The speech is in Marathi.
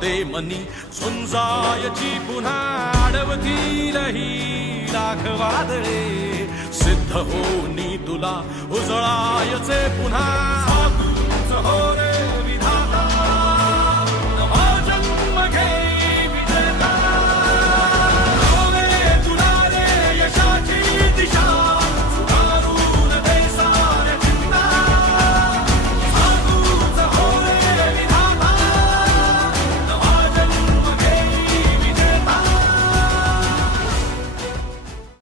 दे मनी झुंजायची पुन्हा अडवतील ही लाख वादळे सिद्ध होनी तुला उजळायचे पुन्हा हो रे